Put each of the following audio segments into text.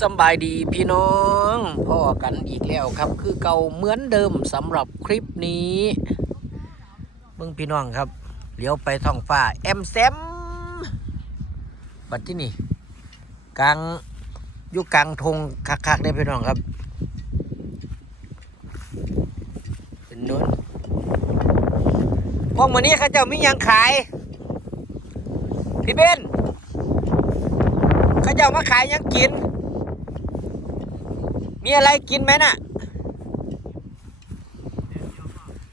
สบายดีพี่น้องพ่อกันอีกแล้วครับ คือเก่าเหมือนเดิมสำหรับคลิปนี้เบิ่งพี่น้องครับเลี้ยวไปท้องฟ้าแอมแซมบัดที่นี่กลางอยู่กลางทงคักๆได้พี่น้องครับเป็นนู้นพวกมันนี้เขาเจ้ามียังขายพี่เบนเขาเจ้ามาขายยังกิน มีอะไรกินไหมน่ะ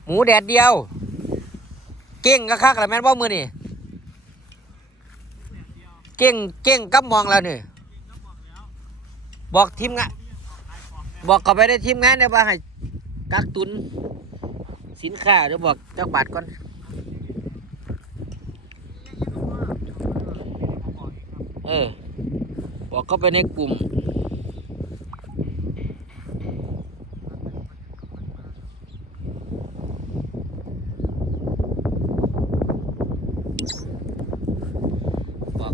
หมูแดดเดียว เก่งก็คักแหละแม่นบ่มือนี่ เก่งเก่งกับมองแล้วนี่ บอกทีมงานบอกเขาไปได้ทีมงานเนี่ยว่าให้กักตุน สินค้าเดี๋ยวบอกเจ้าบาทก่อนเออบอกเข้าไปในกลุ่ม บอก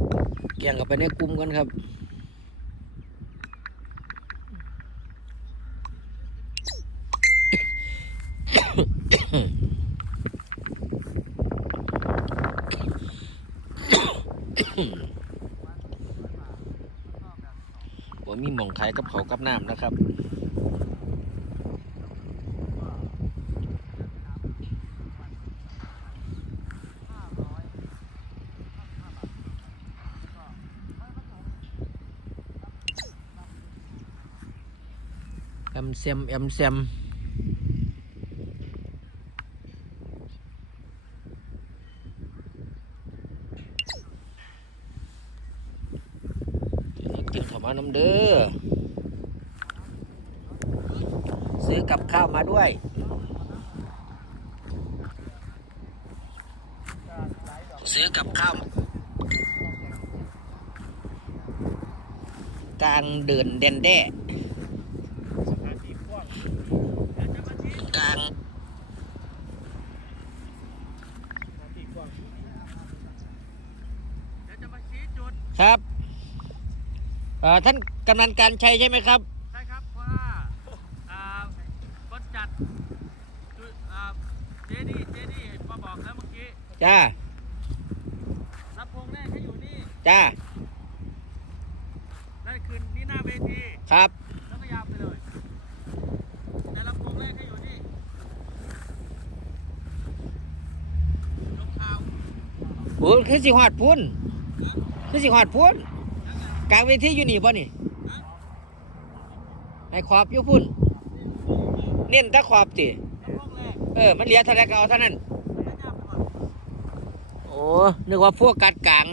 แกงกับไปในกลุ่มกันครับผมมีหม่องขายกับเขากับน้ำนะครับ เซมแอมเซมกินข้าวมาน้ำเด้อ ซื้อกับข้าวมาด้วยซื้อกับข้าวกลางเดินเดนแด้กลาง เดี๋ยวจะมาชี้จุด ครับเอ่อท่านกำนันการชัยใช่ไหมครับ ใช่ครับเพราะว่าอ่าคนจัดจุดอ่าเจดีเจดีมาบอกแล้วเมื่อกี้ จ้าลำโพงแรกให้อยู่นี่ จ้านั่นคือนี่หน้าเวที ครับ แล้วก็ยาวไปเลยแต่ลำโพงแรกให้อยู่นี่ลงข่าว โอ้คือสิหอดพุ่นคือสิหอดพุ่นกลางเวทีอยู่นี่ป่ะนี่ไอ้ขอบอยู่พุ่นเน้นแตะขอบติลำโพงแรกเออ มันเหลียเท่าไรก็เอาเท่านั้นมันก็ยาวไปก่อนโอ้นึกว่าพวกกัดกลาง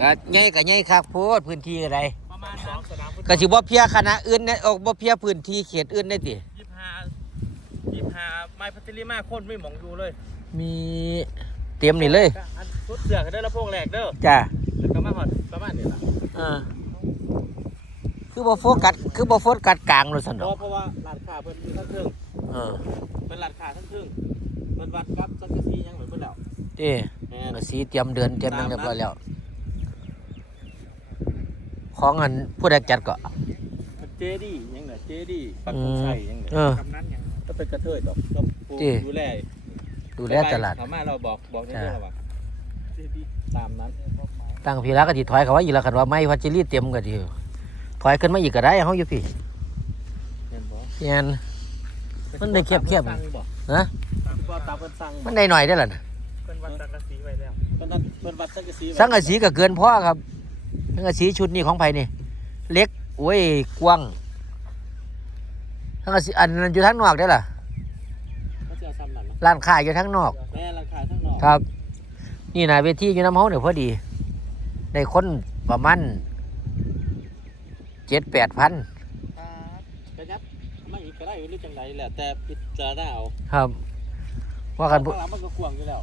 กัดใหญ่กับใหญ่คักโพดพื้นที่อะไรประมาณนั้นสนามฟุตบก็อลสิบ่เพียคณะอื่นเนี่ยออกบ่เพียพื้นที่เขตอื่นได้ติยี่ สิบห้ายี่สิบห้าไม้พัทลิมาโคนไม่หมองอยู่เลยมีเตรียมนี่เลยก็อันชุดเสือกได้ลำโพงแรกเด้อจ้าแล้วก็มาหอดประมาณนี้ล่ะเออคือบ่โฟกัสคือบ่โฟกัสกลางเลยสันเพดอกราะเพราะว่าร้านค้าเพิ่นอยู่ทั้งครึ่งเออเป็นร้านค้าทั้งครึ่งเพิ่นวัดกับสังกะสีหยังเหมือนเพิ่นแล้วเด้แม่นสีเตรียมเดือนเตรียมหยังเรียบร้อยแล้ว ของอันผู้ใดจัดก็เป็นเจดีหยังน่ะเจดีปักธงชัยหยังเอน่ะอกำนันหยัง ก็เป็นกระเทยดอกก็ผู้ที่ดูแลดูแลตลาด สามารถเราบอกบอกได้ด้วยว่าเจดีตามนั้นตั้งพี่ละก็สิถอยเขาว่าอีกแล้วคันว่าไม่พัชรีเตรียมก็สิถอยขึ้นมาอีกก็ได้เฮาอยู่พี่เห็นบ่เพียน มันได้เคียบๆเพิ่นสั่งบ่ฮะตามบ่ตามเพิ่นสั่งบ่มันได้หน่อยได้อล่ะนะเพิ่นวัดสังกะสีไว้แล้วเพิ่นนัดเพิ่นวัดสังกะสีไว้สังกะสีก็เกินพอครับสังกะสีชุดนี้ของไผนี่ เล็กโอ้ยกว้าง สังกะสีอันนั้นอยู่ทางนอกได้อล่ะเขาจะเอาซ้ำนั่นนะร้านค้าอยู่ทางนอก แม่ราคาทั้งนอกครับ นี่นะเวทีอยู่น้ำเฮาเนี่ยพอดี ได้คนประมาณเจ็ดแปดพันครับกระยับมาอีกก็ได้หรือจังไดแหละแต่พิจารณาเอาครับ ว่ากันข้างหลังมันก็กว้างอยู่แล้ว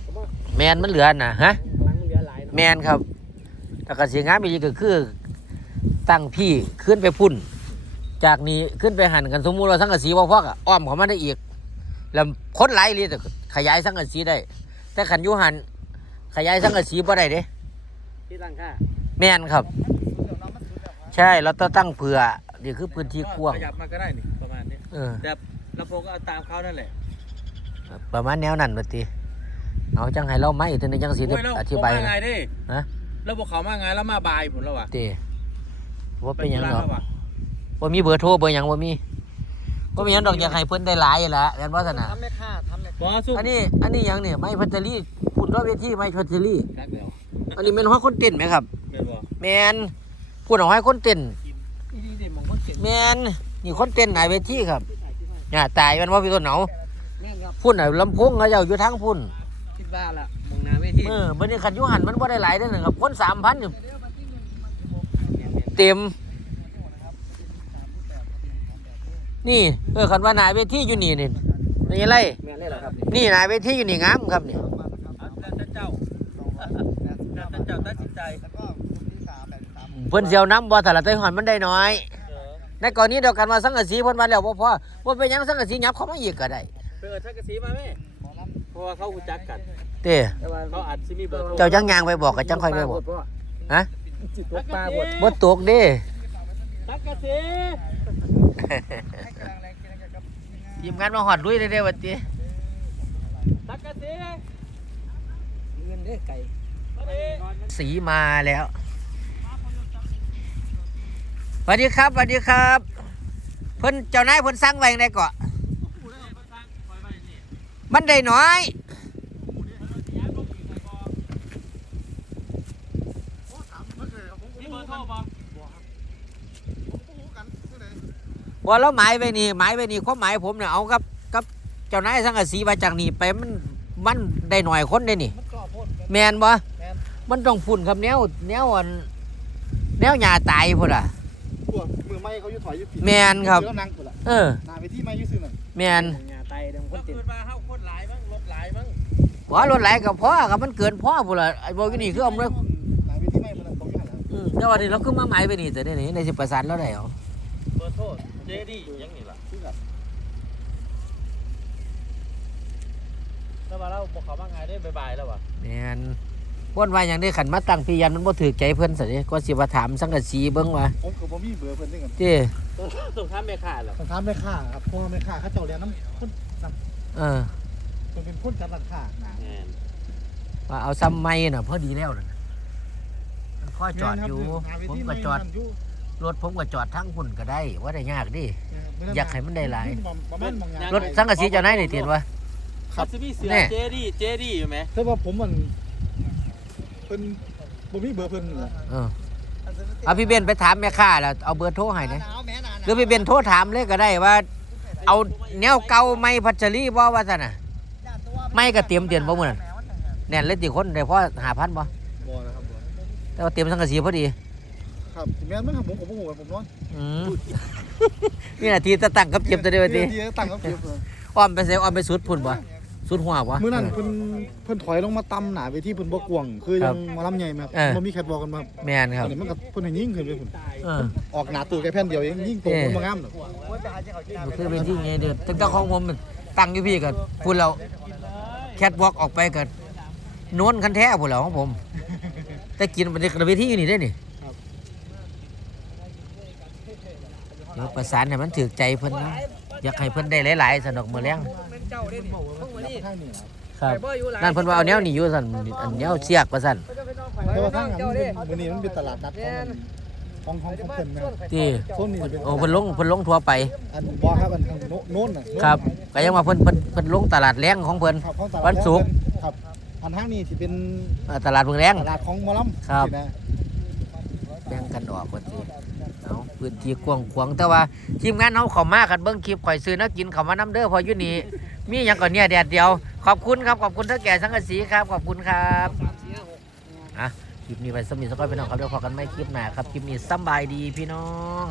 แมนมันเหลือนะฮะข้างหลังมันเหลือหลายเนาะแมนครับแต่กระเสียงานไปอีกก็คือ ตั้งพี่ขึ้นไปพุ่น จากนี้ขึ้นไปหันกันสมมุติว่าสังกะสีว่าพอกอะอ้อมเขามาได้อีก แล้วคนหลายเลยแต่ขยายสังกะสีได้ แต่ขันอยุหันขยายสังกะสีบ่ได้เด้ที่ตั้งค่าแม่นครับ ใช่เราต้องตั้งเผื่อนี่คือพื้นที่กว้างขยับมาก็ได้นี่ประมาณนี้เออแต่ลำโพงก็เอาตามเขานั่นแหละ ประมาณแนวนั้นว่าติเอาจังให้เราไหมถึงได้จังสิได้โอ้ยแล้วอธิบายผมมาไงดิฮะแล้วบอกเขามาไงแล้วมาบายผลแล้ววะติว่าเป็นหยังธุด บ่มีเบอร์โทรเบอร์หยังบ่มีบ่มีหยังดอกอยากให้เพิ่นได้หลายนั่นล่ะแม่นบ่ซั่นน่ะทำไม่ค่าทำไม่บอสู้อันนี้อันนี้หยังเนี่ยไม้พัชรีพุ่นรอบเวทีไม้พัชรีครับเดี๋ยวอันนี้แม่นห้อยคนเต้นไหมครับเดี๋ยวบอกแม่นพุ่นเอาให้คนเต้นที่ดีมองว่าเก่งแม่นนี่คนเต้นหน้าเวทีครับเนี่ยตายมันว่าพี่ต้นเหนาแม่ครับพุ่นน่ะลำโพงเขาเจ้าอยู่ทางพุ่นคิดว่าละมองนาเวทีเออบัดนี้คันอยู่หันมันบ่ได้หลายเด้อนะครับคน3,000อยู่เต็ม นี่เออคันว่าหน้าเวทีอยู่นี่นี่นี่อะไรแม่เลยเหรอครับนี่หน้าเวทีอยู่นี่งามครับนี่เอาแต่เจ้าแต่เจ้าตัดสินใจเพิ่นสิเอาน้ำบ่ถ้าละไต้หอนมันได้น้อยเออในกรณีเดียวกันว่าสังกะสีเพิ่นว่าแล้วบ่พอบ่เป็นหยังสังกะสียับเข้ามาอีกก็ได้เปิดทักกะสีมาไหมเพราะว่าเขาหูจักกันเต้เขาอัดซิมีเบอร์โทรเจ้าจังยางไปบอกกับจังค่อยไปบอกฮะจิตตกปลาบดบ่ตกเด้ทักกะสี ทีมงานมาฮอดด้วยเด้อว่าติทักกะสีเงินได้ไก่มาดิสีมาแล้วสวัสดีครับสวัสดีครับ เพิ่นเจ้านายเพิ่นสั่งไว้จังไดเกาะมันได้น้อย มีเบอร์โทรบอกบ่แล้วหมายไว้นี่หมายไว้นี่ความหมายผมเนี่ยเอากับกับเจ้านายสังกะสีมาจากนี่ไปมันมันได้หน่อยคนได้นี่ มันก็พ่นแมนบ่แม่น มันต้องฝุ่นครับแนวแนวอันแนวหญ้าตายพุ่นอะ พวกมือไม้เขาอยู่ถอยอยู่ปีแมนครับ เดี๋ยวนั่งพุ่นละเออ หนาไปที่ไม้อยู่ซื่อนั่นแมนงาไตเดี๋ยวคก็นติดคือมาเข้าโคตรหลายมั้งลบหลายมั้งว่ารถไหลกับพ่อครับมันเกินพ่อพุ่นล่ะไอ้บ่อยู่นี่คือเอาเลยหนาไปที่ไม้มันตรงนี้แหละอืมแต่ว่านี่เราคือมาหมายไปนี่แต่นี่ในสิประสานแล้วได้เอาเบอร์โทร เจดียังนี่ล่ะคือกับแล้วมาเราบอกเขาว่าไงได้บายบายแล้ววะแมนพ่นว่าอย่างนี้ขันมาตั้งพี่ยันมันบ่ถือใจเพิ่นซะเด้ก็สิว่าถามสังกะสีเบิ่งว่าผมกับผมมีเบอร์เพิ่นด้วยกันเจ้ส่งท้าแม่ข่าเหรอต้องถามแม่ค้าครับพ่อแม่ค้าเขาเจ้าเรียนน้ำคนนเออำมันเป็นคนจัดราคาหนาแม่นว่าเอาซ้ำไม่น่ะพอดีแล้วน่ะมันพ่อจอดอยู่หนาไปผมที่ก็ไม้จอดมันอยู่ รถผมก็จอดทั้งพุ่นก็ได้ว่าได้ยากดิ อยากให้มันได้หลาย ประมาณบางงานรถสังกะสีเจ้านายนี่เห็นว่าเขาจะมีเสือแน่ เจดีเจดีอยู่ไหมแต่ว่าผมมันเพิ่นผมมีเบอร์เพิ่นนั่นแหละเออเอาพี่เบนไปถามแม่ค้าแล้วเอาเบอร์โทรให้นะหนาวแม่หนาวหรือพี่เบนโทรถามเลยก็ได้ว่า เอาแนวเก่าไม่พัชรีบ่ว่าซั่นน่ะ ไม่ก็เตรียมเตียนบ่มื้อนั้นแน่นเลยติคนได้พอ5,000บ่บ่นะครับบ่แต่ว่าเตรียมสังกะสีพอดี ครับแม่นมั้งครับผมผมบ่ฮู้ว่าผมนอนอืมมีหน้าที่จะตั้งกับเก็บตัวเดียวติที่ตั้งกับเก็บเลยอ้อมไปใส่อ้อมไปสุดพุ่นบ่สุดหัวบ่ มื้อนั้นเพิ่นเพิ่นถอยลงมาต่ำหนาไปที่เพิ่นบ่กวางคือครัยับงหมาลำใหญ่มาเออ บ่มีแคทวอล์กกันมาแม่นครับอันนี้มันก็เพิ่นให้ยิงขึ้นไปพุ่นเออ ออกหนาตัวแค่แผ่นเดียวเองยิ่งโตเอ๊ะคนบางงามหรอกมันคือเป็นที่ไงเด้อตั้งแต่ของผมมันตั้งอยู่พี่ก็พุ่นแล้วแคทวอล์กออกไปก็โน้นคันแท้พุ่นแล้วของผม แต่กินมันในเวทีอยู่นี่ได้นี่ ดี๋ยวประสานให้มันถือใจเพิ่นนะอยากให้เพิ่นได้หลายๆสนอกมื้อแรงเป็นเจ้าได้นี่เพิ่งมานี่ข้างนี้นะครับไปบ่อยู่หลายนั่นเพิ่นว่าเอาแนวนี้อยู่สั่นอันแนวเสียกว่าสั่นแต่ว่าข้างนั้นมันเป็นมื้อนี้มันเป็นตลาดนัดของมันของของของเพิ่นนะที่โซนนี้จะเป็นโอ้เพิ่นลงเพิ่นลงทั่วไปอันบ่ครับอันทางโนโน้นน่ะโน้นครับก็ยังว่าเพิ่นเพิ่นเพิ่นลงตลาดแรงของเพิ่นครับของตลาดวันศุกร์ครับอันทางนี้ที่เป็นอ่าตลาดเมืองแรงตลาดของหมอลำครับสินะ แบ่งกันออกว่าสิเอาพื้นที่กว้างขวางแต่ว่าทีมงานเขาเขามากันเบิ้งคลิปข่อยซื้อนักกินเขามาน้ำเด้อพออยู่นี่มีอย่างก่อนเนี่ยแดดเดียว ขอบคุณครับขอบคุณท่าแก่สังกะสีครับขอบคุณครับอะคลิปนี้ไปสมิธสก้อยพี่น้องครับเดี๋ยวพอกันไม่คลิปหน้าครับคลิปนี้สบายดีพี่น้อง